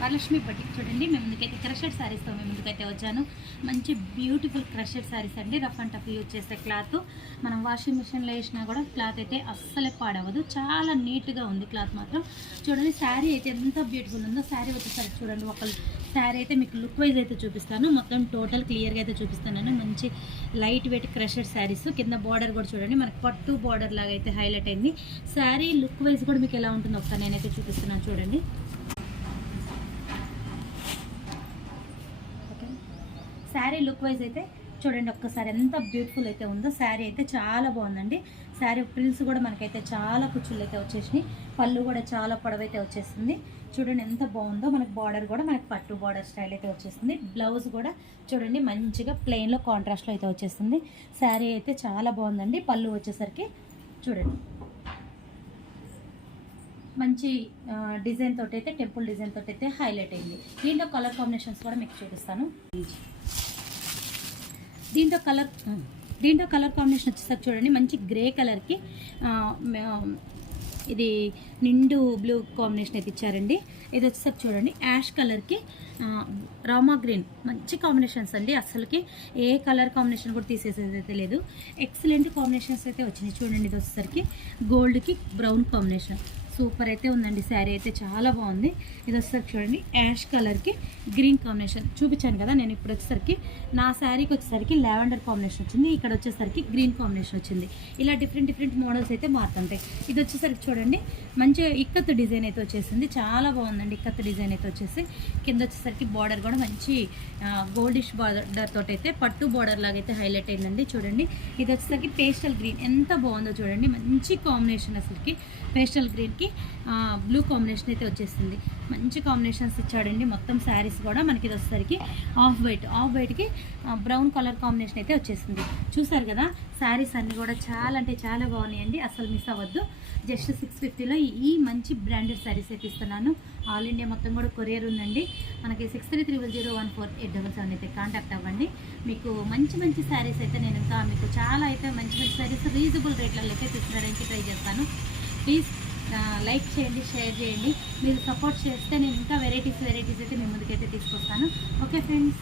Varalakshmi batik చూడండి. మేము ముందుకైతే క్రషెడ్ శారీస్తో మేము ముందుకైతే వచ్చాను. మంచి బ్యూటిఫుల్ క్రషెడ్ శారీస్ అండి. రఫ్ అండ్ టఫ్ యూజ్ చేసే క్లాత్. మనం వాషింగ్ మిషన్లో వేసినా కూడా క్లాత్ అయితే అస్సలే పాడవదు. చాలా నీట్గా ఉంది క్లాత్ మాత్రం. చూడండి శారీ అయితే ఎంత బ్యూటిఫుల్ ఉందో. శారీ వచ్చేసరికి చూడండి, ఒక శారీ అయితే మీకు లుక్ వైజ్ అయితే చూపిస్తాను. మొత్తం టోటల్ క్లియర్గా అయితే చూపిస్తాను. మంచి లైట్ వెయిట్ క్రషెడ్ శారీస్. కింద బార్డర్ కూడా చూడండి, మనకి పట్టు బార్డర్ లాగా అయితే హైలైట్ అయింది. శారీ లుక్ వైజ్ కూడా మీకు ఎలా ఉంటుందో ఒకసారి నేనైతే చూపిస్తున్నాను చూడండి. శారీ లుక్ వైజ్ అయితే చూడండి ఒక్కసారి ఎంత బ్యూటిఫుల్ అయితే ఉందో. శారీ అయితే చాలా బాగుందండి. శారీ ప్రిల్స్ కూడా మనకైతే చాలా కుచ్చులు అయితే వచ్చేసినాయి. పళ్ళు కూడా చాలా పొడవైతే వచ్చేసింది. చూడండి ఎంత బాగుందో. మనకి బార్డర్ కూడా మనకి పట్టు బార్డర్ స్టైల్ అయితే వచ్చేసింది. బ్లౌజ్ కూడా చూడండి మంచిగా ప్లెయిన్లో కాంట్రాస్ట్లో అయితే వచ్చేసింది. శారీ అయితే చాలా బాగుందండి. పళ్ళు వచ్చేసరికి చూడండి మంచి డిజైన్ తోటి అయితే, టెంపుల్ డిజైన్ తోటి అయితే హైలైట్ అయింది. దీంట్లో కలర్ కాంబినేషన్స్ కూడా మీకు చూపిస్తాను. దీంట్లో కలర్ కాంబినేషన్ వచ్చేసరికి చూడండి, మంచి గ్రే కలర్కి ఇది నిండు బ్లూ కాంబినేషన్ అయితే ఇచ్చారండి. ఇది వచ్చేసరికి చూడండి యాష్ కలర్కి రామా గ్రీన్. మంచి కాంబినేషన్స్ అండి. అసలుకి ఏ కలర్ కాంబినేషన్ కూడా తీసేసేది అయితే లేదు. ఎక్సలెంట్ కాంబినేషన్స్ అయితే వచ్చినాయి. చూడండి ఇది వచ్చేసరికి గోల్డ్కి బ్రౌన్ కాంబినేషన్ సూపర్ అయితే ఉందండి. శారీ అయితే చాలా బాగుంది. ఇది వచ్చేసరికి చూడండి యాష్ కలర్కి గ్రీన్ కాంబినేషన్ చూపించాను కదా నేను. ఇప్పుడు వచ్చేసరికి నా శారీకి వచ్చేసరికి లావెండర్ కాంబినేషన్ వచ్చింది. ఇక్కడ వచ్చేసరికి గ్రీన్ కాంబినేషన్ వచ్చింది. ఇలా డిఫరెంట్ మోడల్స్ అయితే మారుతుంటాయి. ఇది వచ్చేసరికి చూడండి మంచి ఇక్కత్ డిజైన్ అయితే వచ్చేసింది. చాలా బాగుందండి. ఇక్కత్ డిజైన్ అయితే వచ్చేసి కింద వచ్చేసరికి బార్డర్ కూడా మంచి గోల్డిష్ బార్డర్ తోటి అయితే పట్టు బార్డర్ లాగా అయితే హైలైట్ అయిందండి. చూడండి ఇది వచ్చేసరికి పేస్టల్ గ్రీన్ ఎంత బాగుందో చూడండి. మంచి కాంబినేషన్ అసలుకి. పేస్టల్ గ్రీన్కి బ్లూ కాంబినేషన్ అయితే వచ్చేసింది. మంచి కాంబినేషన్స్ ఇచ్చాడండి. మొత్తం శారీస్ కూడా మనకి ఇది వచ్చేసరికి ఆఫ్ వైట్కి బ్రౌన్ కలర్ కాంబినేషన్ అయితే వచ్చేసింది. చూసారు కదా శారీస్ అన్నీ కూడా చాలా అంటే చాలా బాగున్నాయండి. అసలు మిస్ అవ్వద్దు. జస్ట్ 650లో ఈ మంచి బ్రాండెడ్ శారీస్ అయితే ఇస్తున్నాను. ఆల్ ఇండియా మొత్తం కూడా కొరియర్ ఉందండి. మనకి 6330048777 అయితే కాంటాక్ట్ అవ్వండి. మీకు మంచి శారీస్ అయితే నేను ఇంకా మీకు చాలా అయితే మంచి శారీస్ రీజనబుల్ రేట్లలో అయితే తీసుకురావడానికి ట్రై చేస్తాను. ప్లీజ్ లైక్ చేయండి, షేర్ చేయండి. మీరు సపోర్ట్ చేస్తే నేను ఇంకా వెరైటీస్ అయితే మీ ముందుకైతే తీసుకొస్తాను. Okay friends.